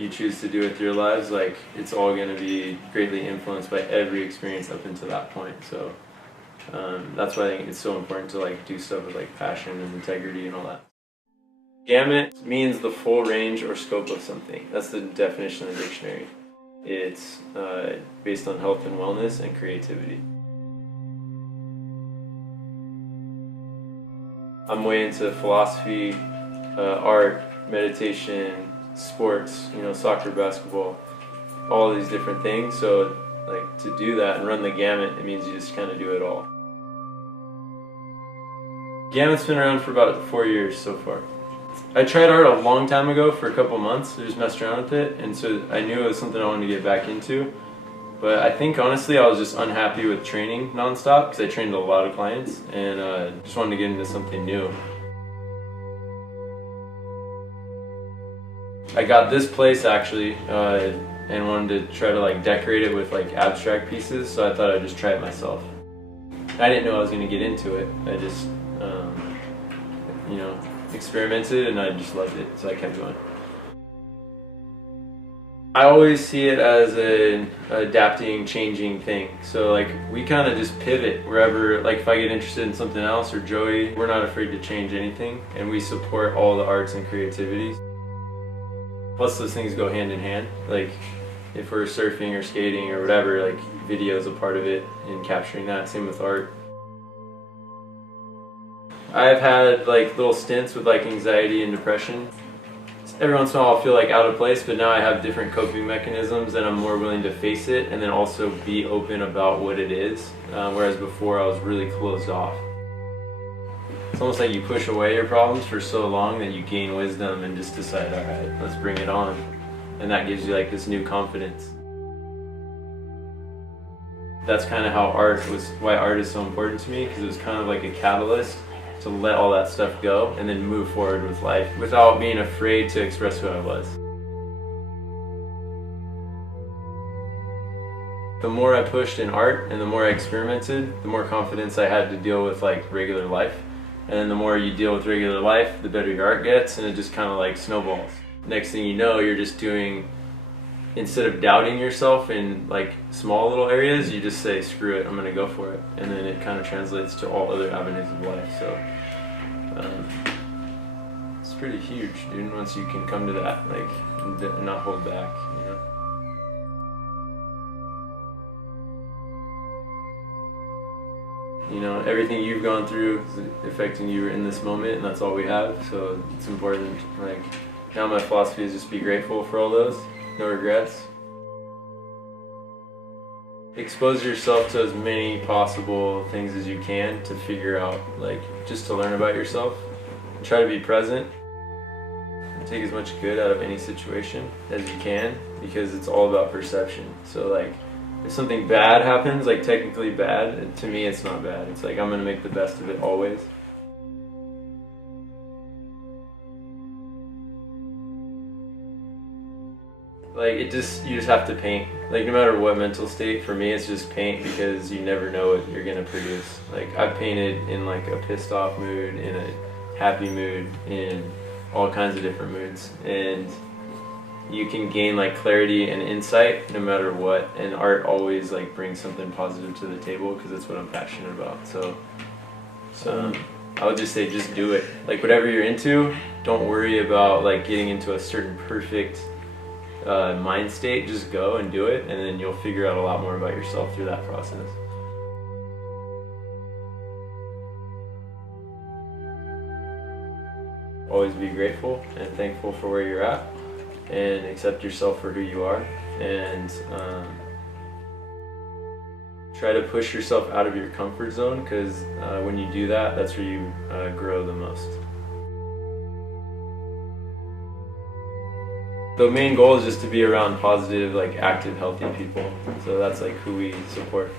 you choose to do with your lives, like it's all going to be greatly influenced by every experience up until that point. So that's why I think it's so important to like do stuff with like passion and integrity and all that. Gamut means the full range or scope of something. That's the definition in the dictionary. It's based on health and wellness and creativity. I'm way into philosophy, art, meditation, sports, soccer, basketball, all these different things. So like to do that and run the gamut, it means you just kind of do it all. Gamut's been around for about 4 years so far. I tried art a long time ago for a couple months. I just messed around with it, and so I knew it was something I wanted to get back into. But I think honestly I was just unhappy with training nonstop because I trained a lot of clients and just wanted to get into something new. I got this place actually and wanted to try to like decorate it with like abstract pieces, so I thought I'd just try it myself. I didn't know I was going to get into it. I just experimented and I just loved it, so I kept going. I always see it as an adapting, changing thing. So like we kind of just pivot wherever, like if I get interested in something else or Joey, we're not afraid to change anything, and we support all the arts and creativity. Plus those things go hand in hand. Like if we're surfing or skating or whatever, like video is a part of it in capturing that. Same with art. I've had like little stints with like anxiety and depression. Every once in a while I'll feel like out of place, but now I have different coping mechanisms and I'm more willing to face it and then also be open about what it is, whereas before I was really closed off. It's almost like you push away your problems for so long that you gain wisdom and just decide, all right, let's bring it on. And that gives you like this new confidence. That's kind of why art is so important to me, because it was kind of like a catalyst to let all that stuff go and then move forward with life without being afraid to express who I was. The more I pushed in art and the more I experimented, the more confidence I had to deal with like regular life. And then the more you deal with regular life, the better your art gets, and it just kind of like snowballs. Next thing you know, you're just doing, instead of doubting yourself in like small little areas, you just say, screw it, I'm gonna go for it. And then it kind of translates to all other avenues of life. So it's pretty huge, dude, once you can come to that, like, and not hold back, everything you've gone through is affecting you in this moment, and that's all we have. So it's important. Like, now my philosophy is just be grateful for all those. No regrets. Expose yourself to as many possible things as you can to figure out, like, just to learn about yourself. And try to be present. And take as much good out of any situation as you can, because it's all about perception. So like, if something bad happens, like technically bad, to me it's not bad. It's like I'm gonna make the best of it always. Like you just have to paint. Like no matter what mental state, for me it's just paint, because you never know what you're gonna produce. Like I've painted in like a pissed off mood, in a happy mood, in all kinds of different moods, and you can gain like clarity and insight no matter what, and art always like brings something positive to the table because that's what I'm passionate about. So I would just say, just do it. Like whatever you're into, don't worry about like getting into a certain perfect mind state. Just go and do it, and then you'll figure out a lot more about yourself through that process. Always be grateful and thankful for where you're at, and accept yourself for who you are, and try to push yourself out of your comfort zone, because when you do that, that's where you grow the most. The main goal is just to be around positive, like active, healthy people. So that's like who we support.